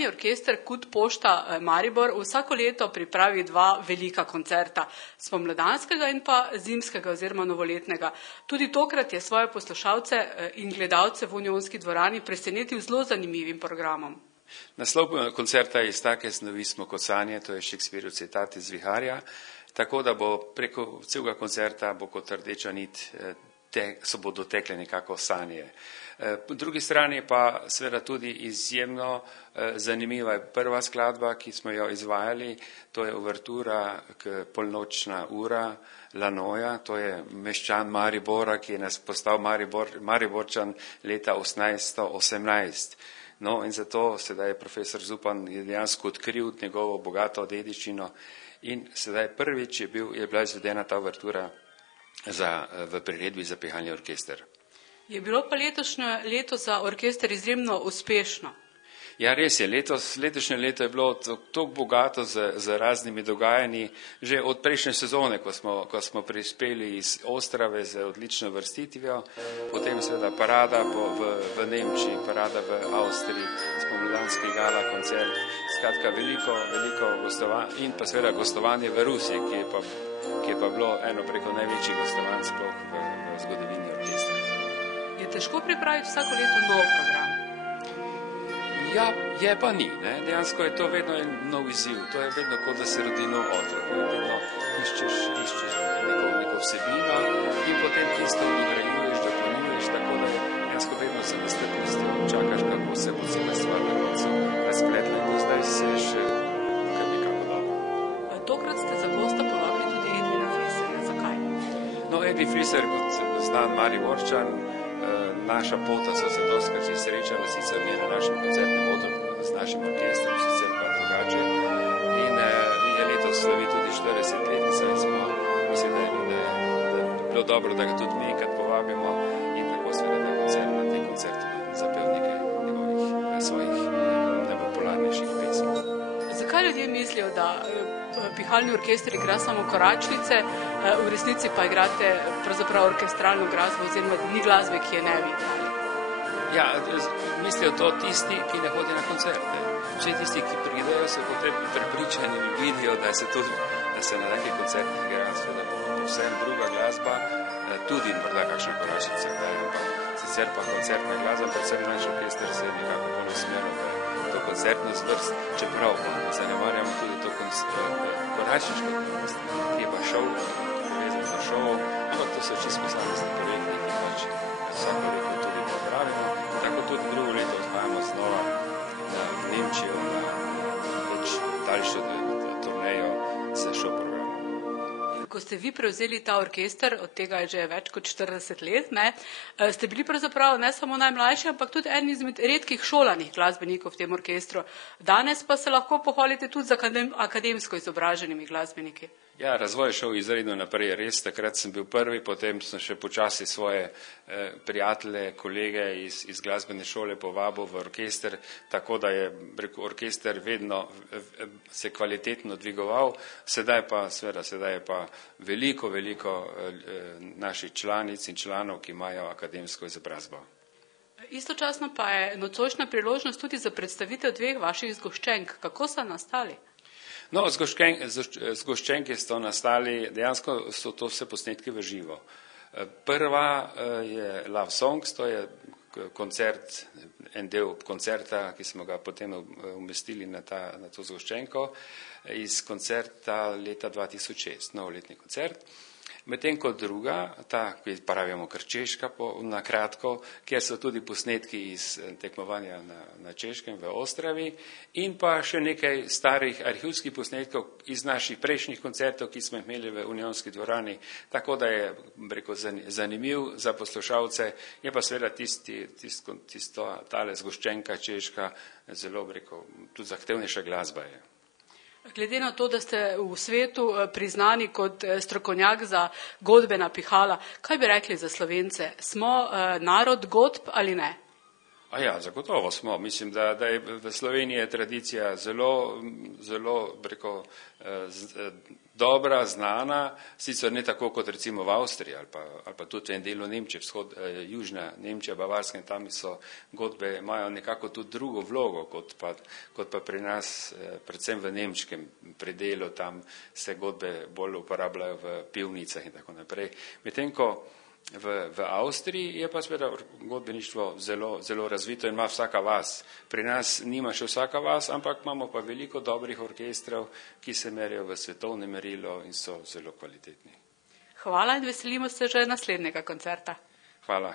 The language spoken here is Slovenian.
Pihalni orkester Kud Pošta Maribor vsako leto pripravi dva velika koncerta, spomladanskega in pa zimskega oziroma novoletnega. Tudi tokrat je svoje poslušalce in gledalce v Unionski dvorani presenetil zelo zanimivim programom. Naslov koncerta iz take snovi smo kot sanje, to je Shakespearov citat iz Viharja, tako da bo preko celega koncerta bo kot rdeča nit so bodo tekle nekako sanje. Po drugi strani pa seveda tudi izjemno zanimiva je prva skladba, ki smo jo izvajali, to je uvertura k Polnočna ura Lanoja, to je meščan Maribora, ki je nas postal Mariborčan leta 1818. No in zato sedaj je profesor Zupan dejansko odkril njegovo bogato dediščino in sedaj prvič je bila izvedena ta uvertura v priredbi za pihalni orkester. Je bilo pa letošnje leto za orkester izjemno uspešno? Ja, res je. Letošnje leto je bilo tako bogato z raznimi dogajanji, že od prejšnje sezone, ko smo prispeli iz Ostrave z odlično vrstitvijo, potem seveda parada v Nemčiji, parada v Avstriji, spomladanski gala koncert, skratka veliko gostovanj in pa seveda gostovanje v Rusiji, ki je pa bilo eno preko največjih gostovanj sploh v zgodovini orkestra. Je težko pripraviti vsako leto nov program? Ja, je pa ni. Dejansko je to vedno en nov izziv. To je vedno kot da se rodi nov otrok. Vedno iščeš neko vsebino in potem isto dograjuješ, dopolnjuješ, tako da je dejansko vedno se nestrpnosti. Čakaš, kako se bo cela stvar na koncu razpletla in do zdaj se še kar nekako dobro. Tokrat ste za gosta povabili tudi Edvina Friserja. Zakaj? No, Edvin Friser, kot znan Mariborčan, naša pota so se dostikrat srečala, sicer mi je na našem koncertnem odru z našim orkestrom, sicer pa drugače. In je letos slavi tudi 40-letnica in smo mislim, da je bilo dobro, da ga tudi mi enkrat povabimo in tako seveda na tem koncertu zapel nekaj njegovih svojih najpopularnejših pesmi. Zakaj ljudje mislijo, da pihalni orkester igra samo koračnice, v resnici pa igrate pravzaprav orkestralno glasbo oziroma ni glasbe, ki je ne bi igrali? Ja, mislijo to tisti, ki ne hodijo na koncerte. Vsi tisti, ki pridejo, so potrebni prepričani in vidijo, da se na nekaj koncertih igra seveda povsem druga glasba, tudi morda kakšna koračnica, ampak sicer pa koncertna glasba, predvsem naš orkester se je nekako bolj usmeril v to koncertno zvrst, čeprav zanemarjamo tudi to koračniško dejavnost, ki je pa šov, povezan za šov, ampak to so čisto posamezni projekti, ki pač vsako leto tudi popravimo. Tako tudi drugo leto odhajamo znova na Nemčijo na več daljšo turnejo s šov programom. Ko ste vi prevzeli ta orkester, od tega je že več kot 40 let, ste bili pravzaprav ne samo najmlajši, ampak tudi en izmed redkih šolanih glasbenikov v tem orkestru. Danes pa se lahko pohvalite tudi z akademsko izobraženimi glasbeniki. Ja, razvoj je šel izredno naprej, res, takrat sem bil prvi, potem sem še počasi svoje prijatelje, kolege iz glasbene šole povabil v orkester, tako da je orkester vedno se kvalitetno dvigoval, sedaj je pa veliko naših članic in članov, ki imajo akademsko izobrazbo. Istočasno pa je nocojšnja priložnost tudi za predstavitev dveh vaših zgoščenk. Kako so nastali? No, zgoščenke so nastali, dejansko so to vse posnetke v živo. Prva je Love Songs, to je koncert, en del koncerta, ki smo ga potem umestili na to zgoščenko, iz koncerta leta 2006, novoletni koncert. Medtem kot druga, ta, ki pravimo kar Češka na kratko, kjer so tudi posnetki iz tekmovanja na Češkem v Ostravi in pa še nekaj starih arhivskih posnetkov iz naših prejšnjih koncertov, ki smo imeli v Unionski dvorani, tako da je zanimiv za poslušalce, je pa seveda tale zgoščenka Češka zelo tudi zahtevnejša glasba je. Glede na to, da ste v svetu priznani kot strokovnjak za godbena pihala, kaj bi rekli za Slovence? Smo narod godb ali ne? A ja, zagotovo smo. Mislim, da je v Sloveniji tradicija zelo dobra, znana, sicer ne tako kot recimo v Avstriji ali pa tudi v en delu Nemčije, južna Nemčija, Bavarska, in tam so godbe, imajo nekako tudi drugo vlogo kot pa pri nas, predvsem v nemškem predelu, tam se godbe bolj uporabljajo v pivnicah in tako naprej. Medtem ko v Avstriji je pa seveda godbeništvo zelo razvito in ima vsaka vas. Pri nas nima še vsaka vas, ampak imamo pa veliko dobrih orkestrov, ki se merijo v svetovnem merilu in so zelo kvalitetni. Hvala in veselimo se že naslednjega koncerta. Hvala.